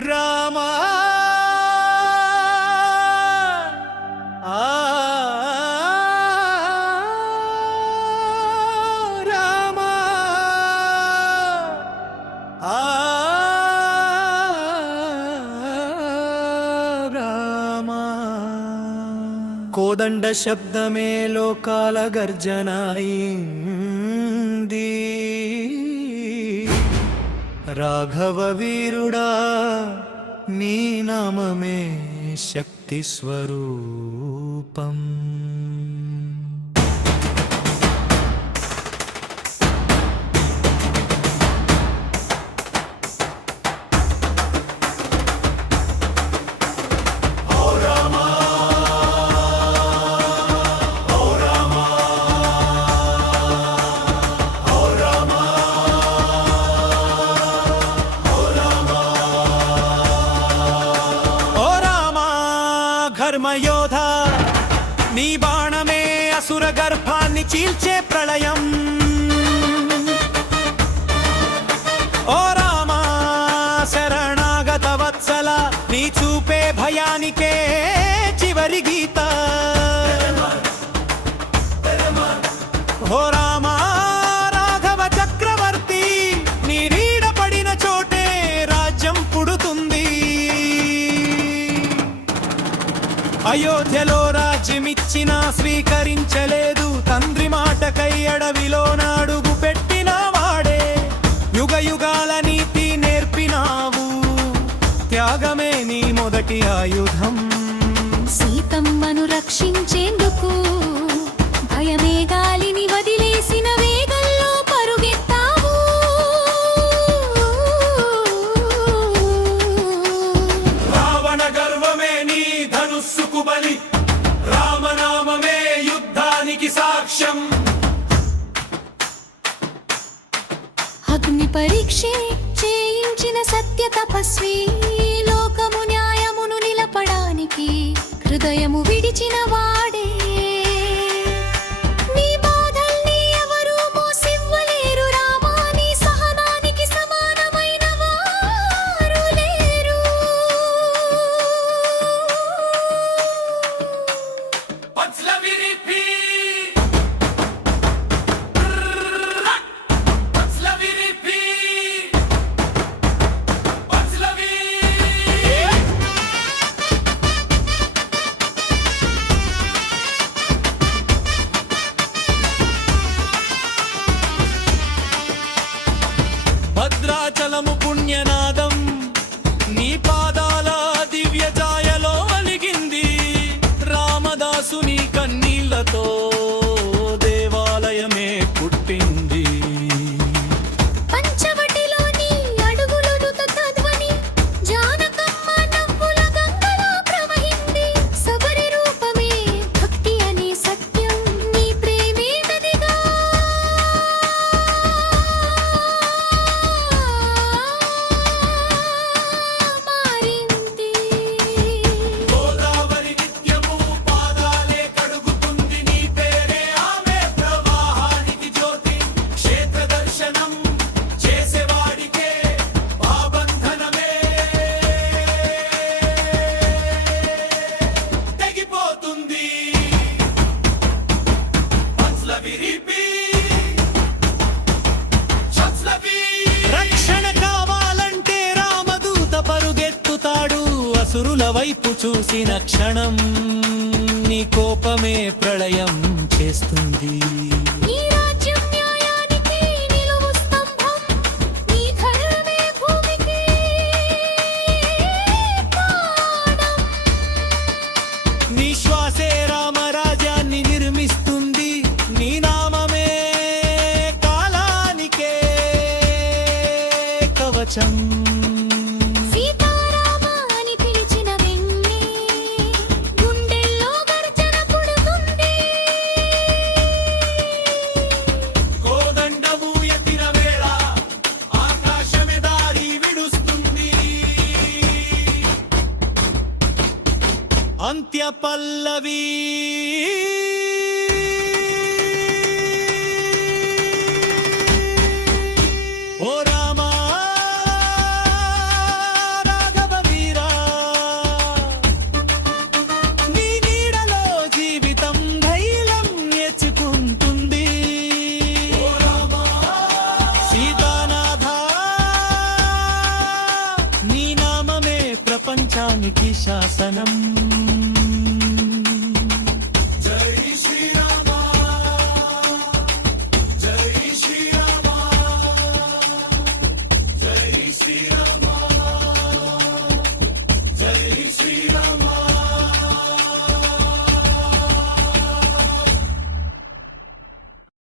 రామా రామా రామా కోదండ శబ్దమే లోకాల గర్జనాయింది రాఘవ వీరుడా నీ నామమే శక్తి స్వరూపం ధర్మయోధా నీ బాణమే అసుర గర్భాన్ని చీల్చే ప్రళయం ఓ రామా శరణాగత వత్సల నీ చూపే భయానికే చివరి గీత ఓ రామా రాఘవ చక్రవర్తి నీ నీడ పడిన చోటే రాజ్యం పుడుతుంది అయోధ్యలో రాజ్యమిచ్చినా స్వీకరించలేదు తండ్రి మాటకై అడవిలో నాడుగు పెట్టిన వాడే యుగ యుగాల నీతి నేర్పినావు త్యాగమే నీ మొదటి ఆయుధం సీతమ్మను రక్షించేందుకు భయమే గాలిని వదిలేసిన వేగంలో పరుగెత్తావు రావణ గర్వమే నీ ధనుస్సుకు బలి రామనామమే యుద్ధానికి సాక్ష్యం అగ్ని పరీక్షే చేయించిన సత్య తపస్వి లోకము న్యాయమును నిలపడానికి హృదయము విడిచిన వాడే నీ బాధల్ని ఎవరూ మోసివ్వలేరు రామా నీ సహనానికి సమానమైన వారు లేరు భద్రాచలము పుణ్యనాదం నీ పాదాల దివ్య ఛాయలో వెలిగింది రామదాసుని కన్నీళ్లతో దేవాలయమే పుట్టింది పంచవటిలోని అడుగులు తత్వని జానకమ్మ నవ్వుల గంగలా ప్రవహింది సబరి రూపమే భక్తి అనే సత్యం నీ ప్రేమే నదిగా మారింది గోదావరి నిత్యము పాదాలే కడుగుతుంది నీ పేరే ఆమె ప్రవాహానికి జ్యోతి క్షేత్ర దర్శనం చేసేవాడికే పాబంధనమే తెగిపోతుంది రక్షణ కావాలంటే రామదూత పరుగెత్తుతాడు అసురుల వైపు చూసిన క్షణం నీ కోపమే ప్రళయం చేస్తుంది నీ రాజ్యం న్యాయానికి నిలువు స్తంభం నీ ధర్మమే భూమికి పాడం నీ శ్వాసే రామరాజ్యాన్ని నిర్మిస్తుంది నీ నామమే కాలానికే కవచం సీతారామ అని పిలిచిన వెన్నే గుండెల్లో గర్జన పుడుతుంది కోదండము ఎత్తిన వేళ ఆకాశమే దారి విడుస్తుంది అంత్య పల్లవి ఓ రామా రాఘవ ప్రపంచానికి శాసనం